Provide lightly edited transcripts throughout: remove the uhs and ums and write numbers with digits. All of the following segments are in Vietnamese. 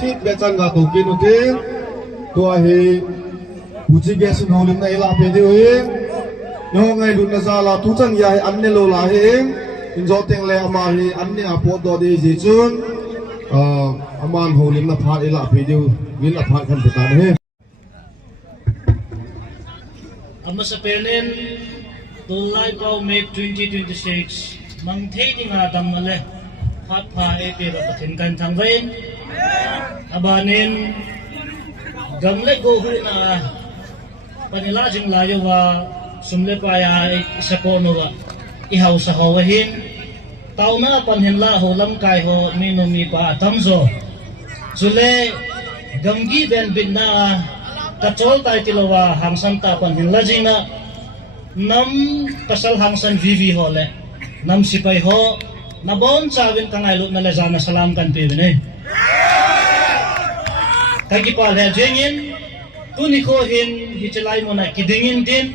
thít bé chân gà tổ kiến ok tôi hi bù chi ghé xin hồ lim này là phải điều hi nhưng ngày luôn là ra là tu chân dài ăn nè lô là hi in gió tiếng lẹ mà hi ăn nè apot đó đi gì chun aman hồ lim là phát là phải điều viên là phát khăn phải tàn hi Amma sa pernen Tulay Pau May 2026 mang thấy đi ngà đam male phát pha EP và pathin kan thang vain abanin gamle go hu na panila jing la yo wa sumle pa ya sakono wa I hau sa ho hin tau na panhin la ho lam kai ho mino mi pa tamzo zule gamgi ben bin na kachol tai tilowa hangsan ta panhin la jing na nam pasal hangsan vivi ho le nam sipai ho na bon chawin kangai lut na lajana salam kan pe ne kagi pal he jengin tuni ko hin hichelai mona kidingin din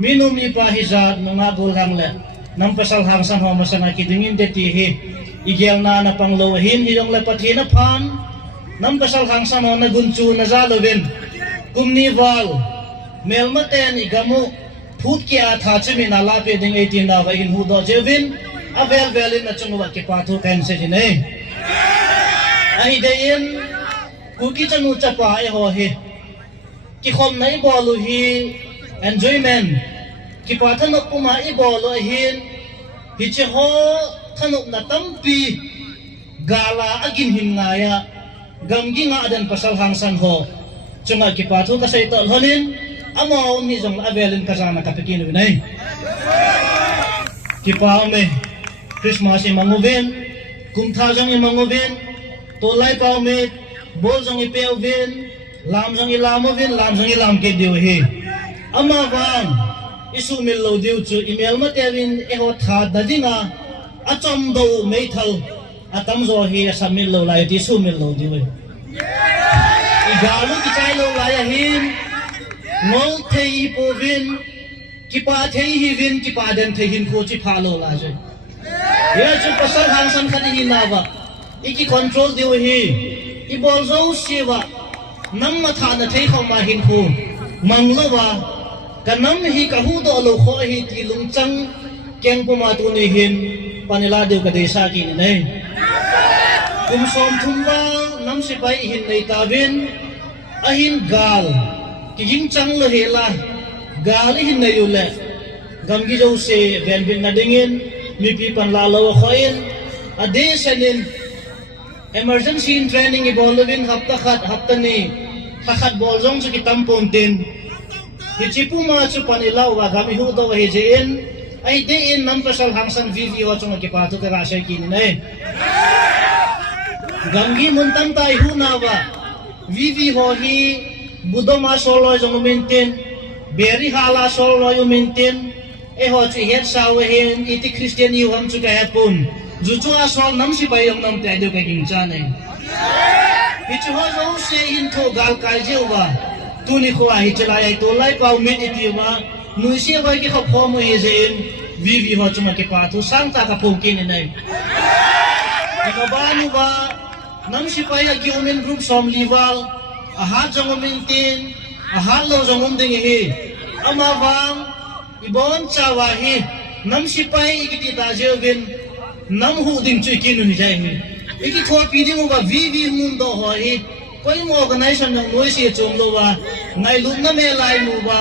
minu mi pa hizat nga gol hang le nam pasal hangsan ho masana kidingin de ti hi igel na na panglo hin hiyong le pathina phan nam pasal hangsan ho na gunchu na zalovin kumni wal melmaten igamu phut kia tha chimi na la pe ding 18 da va in hu do jevin avel velin na chungwa ke pathu kan se ne ai dein ku ki chanu chapa e ho he ki khom nai bolu hi enjoyment ki pathan puma I bolu hin hi che ho thanuk na tampi gala agin hin nga ya gamgi nga adan pasal hangsan ho chunga ki pathu ka sai tol honin amaw ni jong avelin kasana kapikin winay kipa me Christmas imanguvin kumtha jong imanguvin tolai pa me bol jong ipelvin lam jong ilamovin lam jong ilam ke diu hi ama wang isu mil lo diu chu email ma tevin e ho tha dadinga achom do meithal atam zo hi asamil lo lai ti su mil lo diu igalu ki chai lo lai hin ngol thei povin kipa thei hi vin kipa den thei hin ko chi phalo la je ye chu pasal hangsan khani hi nawa iki control diu hi I bol zo siwa nam ma tha na thei khoma hin ko manglo wa kanam hi ka hu do lo kho hi ti lung chang keng puma tu ni hin panila deu ka desa ki ni nei kum som thumwa nam sipai hin nei ta vin ahin gal ki ging chang lo hela gali hin na yule gamgi jo se ven bin na dingin mi pi pan la lo khoin ade sanin emergency in training I bolovin hapta ni khat bol jong chu ki tampon tin hi chipu ma chu panila wa gami hu do he jein ai de in nam pasal hangsan vivi ho chung ki patu ka ra sai ki ni nei gamgi mun tam tai hu na wa vivi ho hi budoma solo jong maintain beri hala solo yo maintain e ho chi het saw hen iti christian yu ham chu ka hapun ju chu a sol nam si bai yong nam te de ka ging cha ne hi chu ho zo se in tho gal kai je wa tu ni kho a hi chala ai to lai pau mit iti wa nu se wai ki kho mo he je in vi vi ho chu ma ke pa thu sang ta ka phu ki ni nei ka ba nu ba nam si pai a human group som liwal ahat jong maintain ahat lo jong ding hi ama wang ibon chawa hi nam sipai ikiti ta jevin nam hu ding chui kinu ni jai ni iki tho pi ding ba vi mun do ho hi koi mo organization nang noi se chong lo wa ngai lu na me lai mu ba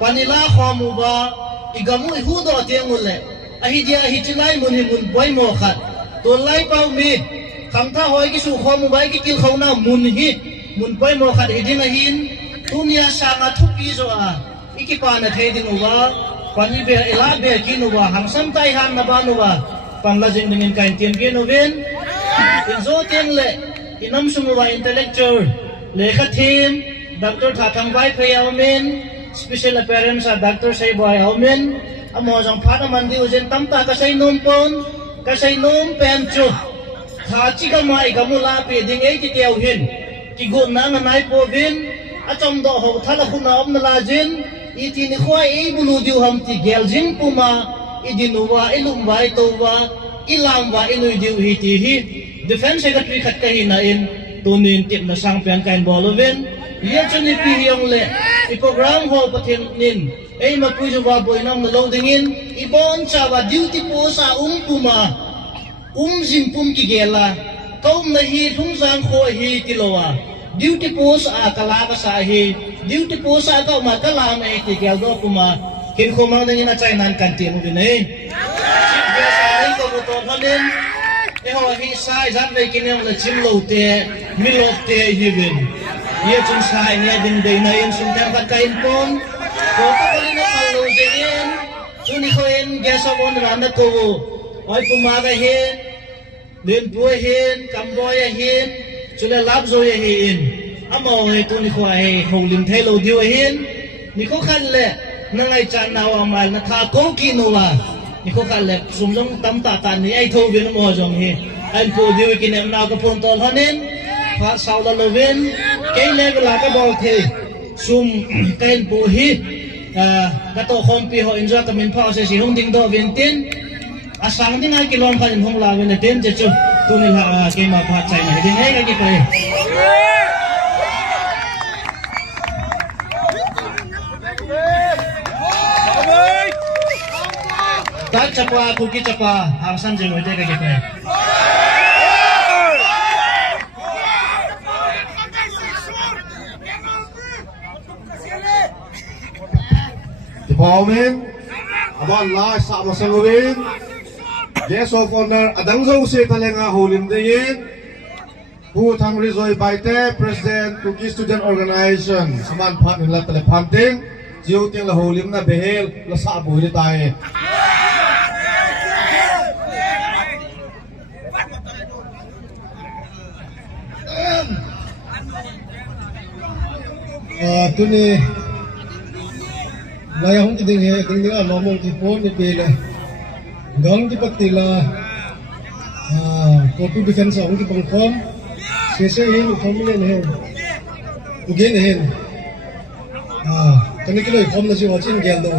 panila kho mu ba igamu hu do te ngule ahi dia hi chilai mun hi mun boy mo khat to lai pau mi kham tha hoi ki su kho mu bai ki kil khona mun hi mun boy mo khat hi ding a hin tunia sanga thupi zo a iki pa na thei ding wa pani be ela be ki no wa hangsam tai han na ba no wa pan la jing ding kan tien ke no ven in zo teng le inam sum wa intellectual le kha thim dr thatang bai phayau men special appearance dr sai boy aumen amo jong phat man di ujen tam ta ka sai nom pon ka sai nom pen chu tha chi ka mai ka mu la pe ding ei ti teu hin ki go na na nai po vin achom do ho thala khu na om na la jin iti ni khoi ei bulu diu ham ti gel jin puma idinuwa ilum vai to wa ilam wa inui diu hi ti hi defense secretary khat ka hi na in tunin tip na sang pian kain boloven ye chuni pi hiong le I program ho pathen nin ei ma pui wa boinam na lo dingin ibon chawa duty po sa puma jin pum ki gela kaum na hi thung jang kho hi tilowa duty po sa kala ka sa hi duty po sa ka ma kala ma ki gel do puma kin khomang dingin a chai nan kan ti mo din ei ya sa ai ko to hanin e ho hi sai zat ve kinem la chim lo te mi lo te hi bin ye chung sai ni din dei na in sum tam kan kain pon ko ka kali na palo dingin chuni khoen gesa bon ran na ko oi puma ga he den pu hen kamboy hen chule lab zo ye hen amo he tuni kho he holim thelo dio hen ni ko khan le na ngai chan na wa mal na tha ko ki no wa ni ko khan le sum long tam ta tan ni ai tho bin mo jong he an pu dio ki nem na ko pon tol hanen pha sau la loven ke le la ka bol the sum kain pu hi ka to khom pi ho enjoy ka min pha se si hong ding do vin tin asang ding ai kilom khan hong la wen ten je chu tu ni la ke ma pha chai na ding ai ka ki kai tak chapa ku ki chapa hang san je ngoi te ka ki kai The Paumin, about last sama sangwin, yes of honor, adang zo si talenga hulim dayin, pu thang rizoi baite, President Tuki Student Organization, saman pat nila telepanting, jiu ting la hulim na behel, la sa abu ni tayo. Tuni laya hong ki ding he ding ding a lomong ki phone ni pele gang ki patila copy defense hong ki pangkhom se hin khom le ne ugen hen kani kilo khom na ji wa chin gel do